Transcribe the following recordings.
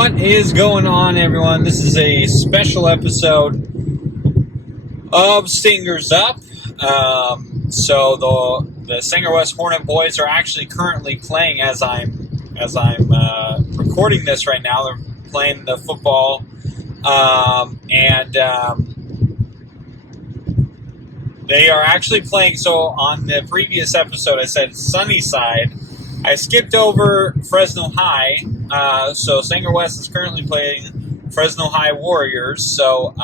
What is going on, everyone? This is a special episode of Stingers Up. So the Sanger West Hornet boys are actually currently playing as I'm recording this right now. They're playing the football, and they are actually playing. So on the previous episode, I said Sunnyside. I skipped over Fresno High. So Sanger West is currently playing Fresno High Warriors. So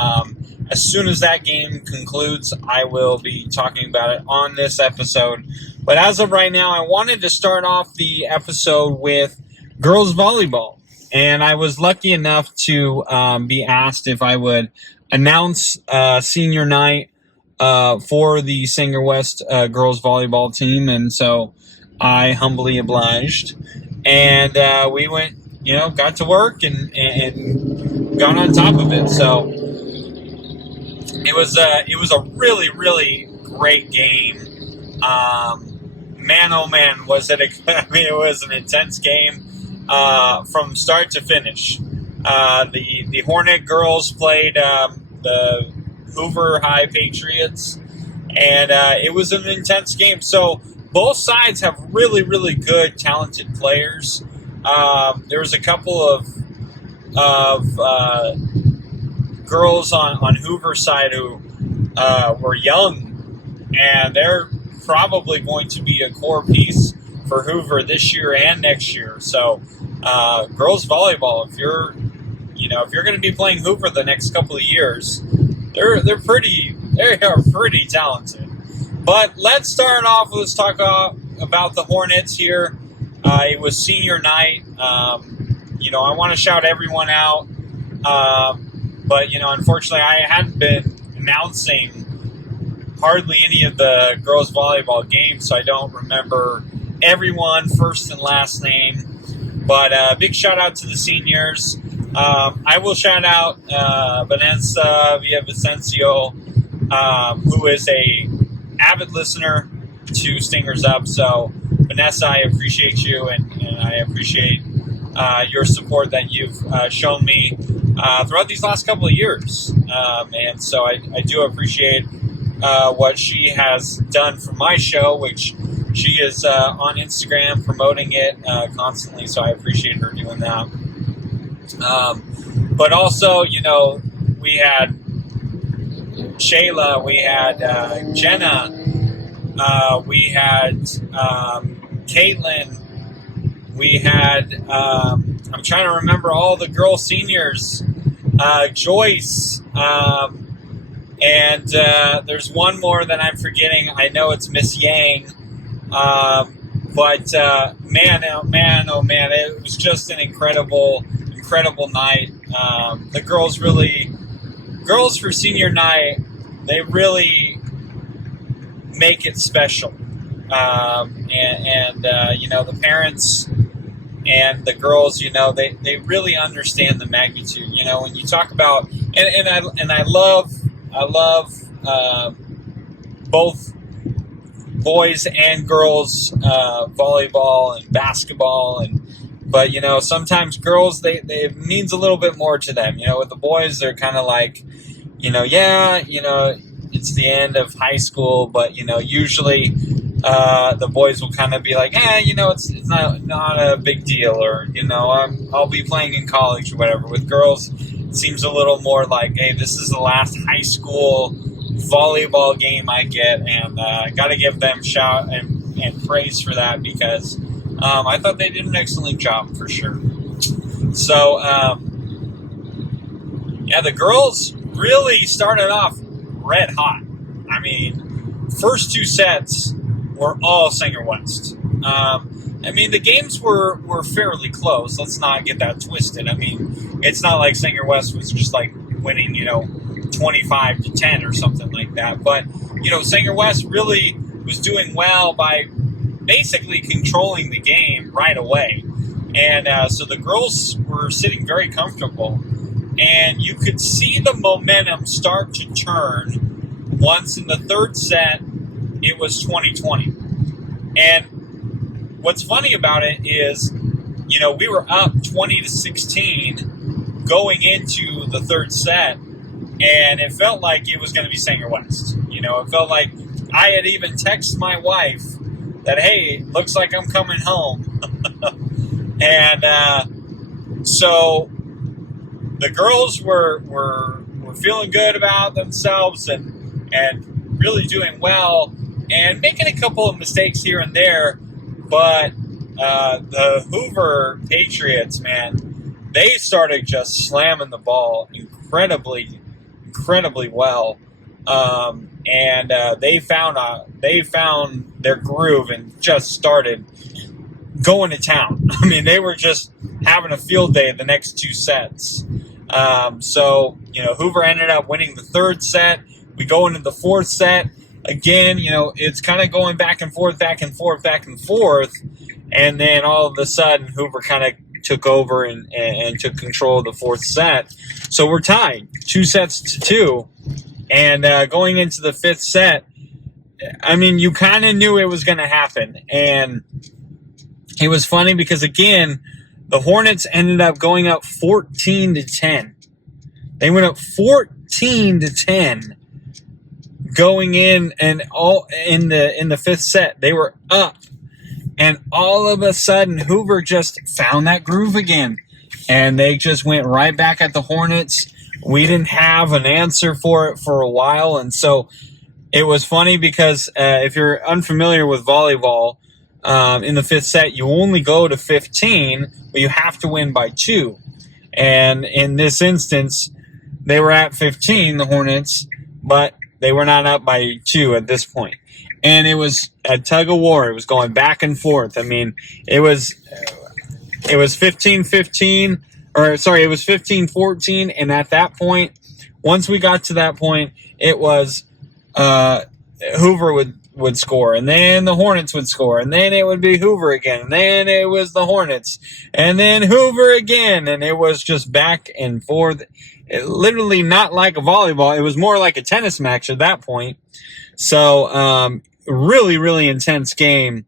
as soon as that game concludes, I will be talking about it on this episode. But as of right now, I wanted to start off the episode with Girls Volleyball. And I was lucky enough to be asked if I would announce senior night for the Sanger West Girls Volleyball team. And so I humbly obliged. And we went, got to work and got on top of it. So it was a really, really great game. Man, oh man, was it! It was an intense game from start to finish. The Hornet girls played the Hoover High Patriots, and it was an intense game. So both sides have really, really good, talented players. There was a couple of girls on Hoover's side who were young, and they're probably going to be a core piece for Hoover this year and next year. So, girls volleyball, if you're going to be playing Hoover the next couple of years, they are pretty talented. But let's start off. Let's talk about the Hornets here. It was senior night. I want to shout everyone out. But, unfortunately, I hadn't been announcing hardly any of the girls' volleyball games, so I don't remember everyone, first and last name. But big shout-out to the seniors. I will shout out Vanessa Villavicencio, who is a avid listener to Stingers Up. So, Vanessa, I appreciate you, and I appreciate your support that you've shown me throughout these last couple of years. And so I do appreciate what she has done for my show, which she is on Instagram promoting it constantly, so I appreciate her doing that. But also, we had Shayla, we had Jenna, we had Caitlin, we had, I'm trying to remember all the girl seniors, Joyce, and there's one more that I'm forgetting. I know it's Miss Yang, but man, oh man, it was just an incredible night. The girls for senior night, they really make it special. And the parents and the girls, they really understand the magnitude. When you talk about, and I love both boys and girls volleyball and basketball, but sometimes girls, it means a little bit more to them. With the boys, they're kind of like, it's the end of high school, but usually the boys will kind of be like, it's not a big deal, or I'll be playing in college or whatever. With girls, it seems a little more like, hey, this is the last high school volleyball game I get, and I got to give them shout and praise for that, because I thought they did an excellent job for sure. So the girls really started off red hot. I mean, first two sets were all Sanger West. The games were fairly close. Let's not get that twisted. It's not like Sanger West was just like winning, 25-10 or something like that. But, Sanger West really was doing well by basically controlling the game right away. And so the girls were sitting very comfortable. And you could see the momentum start to turn once in the third set it was 20-20. And what's funny about it is we were up 20-16 going into the third set, and it felt like it was going to be Sanger West. It felt like I had even texted my wife that, hey, looks like I'm coming home. And so the girls were feeling good about themselves and really doing well and making a couple of mistakes here and there. But the Hoover Patriots, man, they started just slamming the ball incredibly well. And they found their groove and just started going to town. I mean, they were just having a field day the next two sets. So Hoover ended up winning the third set. We go into the fourth set. Again, it's kind of going back and forth. And then all of a sudden, Hoover kind of took over and took control of the fourth set. So we're tied 2-2. And going into the fifth set, I mean, you kind of knew it was going to happen. And it was funny because, again, the Hornets ended up going up 14-10. They went up 14-10 going in, and all in the fifth set. They were up. And all of a sudden, Hoover just found that groove again. And they just went right back at the Hornets. We didn't have an answer for it for a while. And so it was funny because if you're unfamiliar with volleyball, in the fifth set, you only go to 15, but you have to win by 2. And in this instance, they were at 15, the Hornets, but they were not up by 2 at this point. And it was a tug of war. It was going back and forth. I mean, it was 15-15, or sorry, it was 15-14. And at that point, once we got to that point, it was Hoover would score, and then the Hornets would score, and then it would be Hoover again, and then it was the Hornets, and then Hoover again, and it was just back and forth. It, literally not like a volleyball. It was more like a tennis match at that point. So really, really intense game.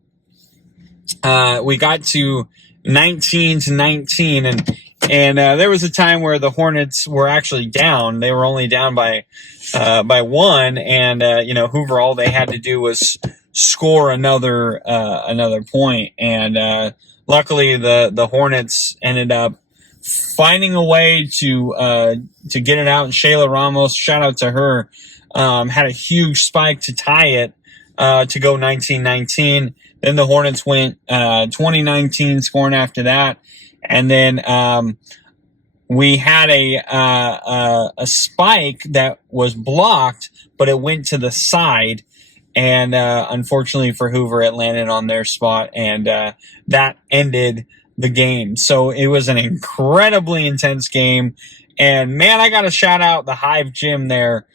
We got to 19-19, and there was a time where the Hornets were actually down. They were only down by 1, and Hoover, all they had to do was score another point, and luckily the Hornets ended up finding a way to get it out. And Shayla Ramos, shout out to her, had a huge spike to tie it to go 19-19. Then the Hornets went 20-19, scoring after that, and then we had a spike that was blocked, but it went to the side, and unfortunately for Hoover, it landed on their spot, and that ended the game. So it was an incredibly intense game, and man, I got to shout out the Hive gym there.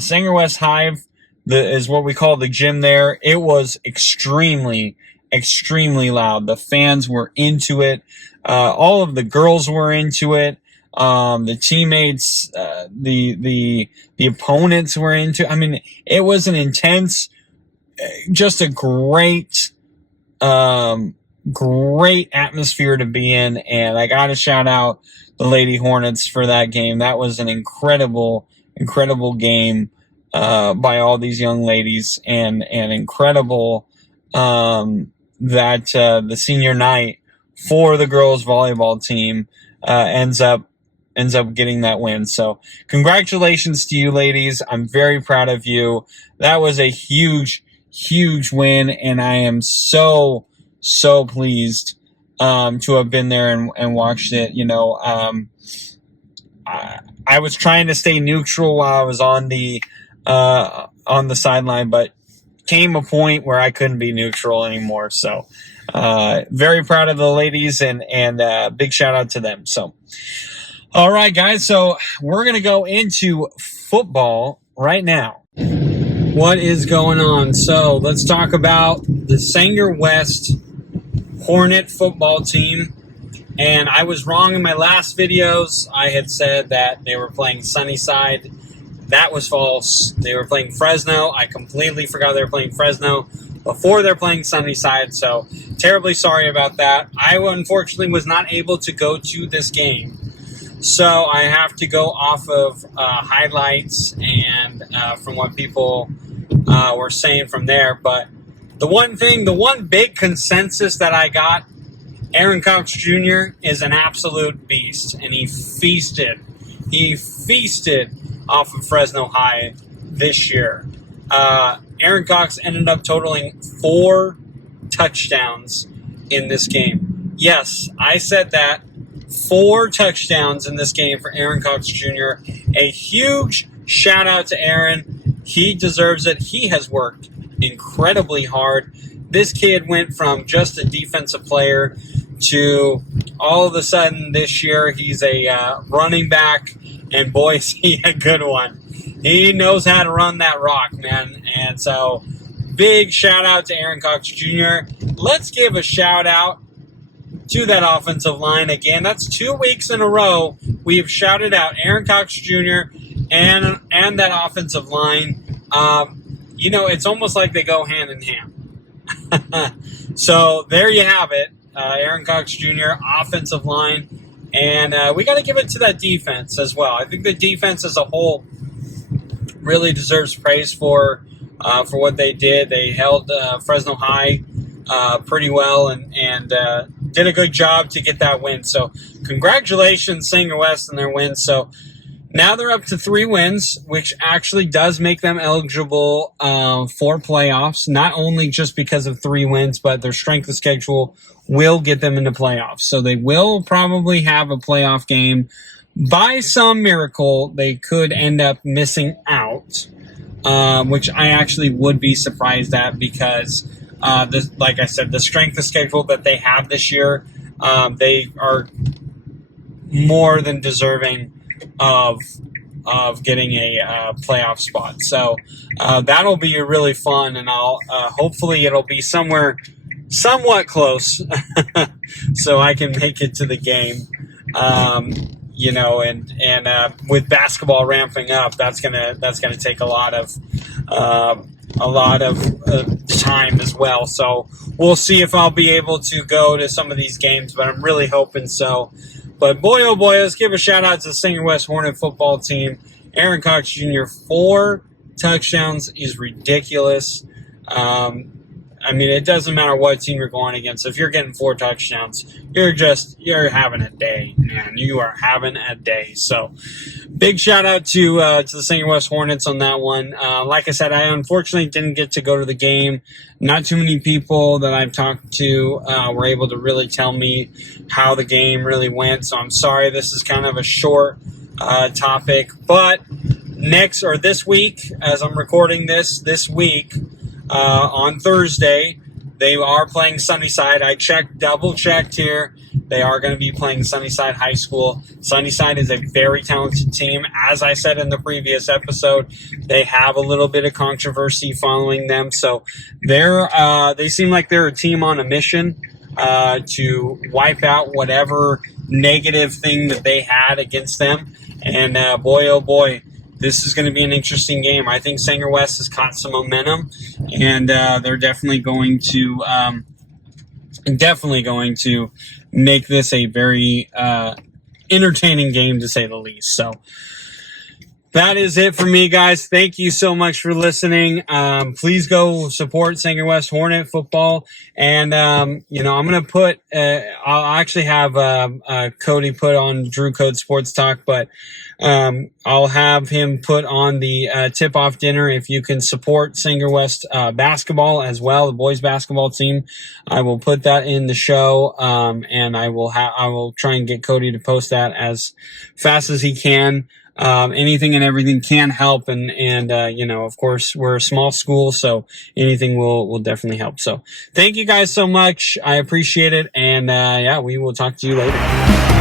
Sanger West Hive is what we call the gym there. It was extremely loud. The fans were into it. All of the girls were into it. The teammates, the opponents were into it. I mean, it was an intense, just a great atmosphere to be in. And I got to shout out the Lady Hornets for that game. That was an incredible game, by all these young ladies, and incredible, that, the senior night for the girls volleyball team, ends up getting that win. So congratulations to you ladies. I'm very proud of you. That was a huge win, and I am so pleased to have been there and watched it. I was trying to stay neutral while I was on the sideline, but came a point where I couldn't be neutral anymore. So very proud of the ladies, and big shout out to them. So all right, guys, so we're going to go into football right now. What is going on? So let's talk about the Sanger West Hornet football team. And I was wrong in my last videos. I had said that they were playing Sunnyside. That was false. They were playing Fresno. I completely forgot they were playing Fresno. before they're playing Sunnyside. So terribly sorry about that. I unfortunately was not able to go to this game. So I have to go off of highlights and from what people were saying from there. But the one big consensus that I got, Aaron Cox Jr. is an absolute beast, and he feasted off of Fresno High this year. Aaron Cox ended up totaling 4 touchdowns in this game. Yes, I said that. 4 touchdowns in this game for Aaron Cox Jr. A huge shout out to Aaron. He deserves it. He has worked incredibly hard. This kid went from just a defensive player to all of a sudden this year he's a running back, and boy, is he a good one. He knows how to run that rock, man. And so big shout out to Aaron Cox Jr. Let's give a shout out to that offensive line again. That's 2 weeks in a row we've shouted out Aaron Cox Jr. and that offensive line. It's almost like they go hand in hand. So there you have it. Aaron Cox Jr., offensive line. And we got to give it to that defense as well. I think the defense as a whole really deserves praise for what they did. They held Fresno High pretty well and did a good job to get that win. So congratulations, Sanger West, on their win. So now they're up to 3 wins, which actually does make them eligible for playoffs, not only just because of 3 wins, but their strength of schedule will get them into playoffs. So they will probably have a playoff game. By some miracle, they could end up missing out, which I actually would be surprised at because, like I said, the strength of schedule that they have this year, they are more than deserving of getting a playoff spot. So that'll be really fun, and I'll hopefully it'll be somewhere somewhat close so I can make it to the game. And with basketball ramping up, that's gonna take a lot of time as well. So we'll see if I'll be able to go to some of these games, but I'm really hoping so. But boy, oh boy, let's give a shout out to the Sanger West Hornet football team. Aaron Cox Jr., 4 touchdowns is ridiculous. It doesn't matter what team you're going against. If you're getting 4 touchdowns, you're having a day, man. You are having a day. So big shout out to the Sanger West Hornets on that one. Like I said, I unfortunately didn't get to go to the game. Not too many people that I've talked to were able to really tell me how the game really went. So I'm sorry this is kind of a short topic. But this week, as I'm recording this week, on Thursday, they are playing Sunnyside. I double-checked here. They are going to be playing Sunnyside High School. Sunnyside is a very talented team. As I said in the previous episode, they have a little bit of controversy following them. So they seem like they're a team on a mission to wipe out whatever negative thing that they had against them. And boy, oh boy, this is going to be an interesting game. I think Sanger West has caught some momentum, and they're definitely going to make this a very entertaining game, to say the least. So that is it for me, guys. Thank you so much for listening. Please go support Sanger West Hornet football. And, I'm going to put, I'll actually have Cody put on Drew Code Sports Talk, but I'll have him put on the tip-off dinner. If you can support Sanger West basketball as well, the boys basketball team, I will put that in the show. And I will try and get Cody to post that as fast as he can. Anything and everything can help. And of course, we're a small school, so anything will definitely help. So thank you guys so much. I appreciate it. And we will talk to you later.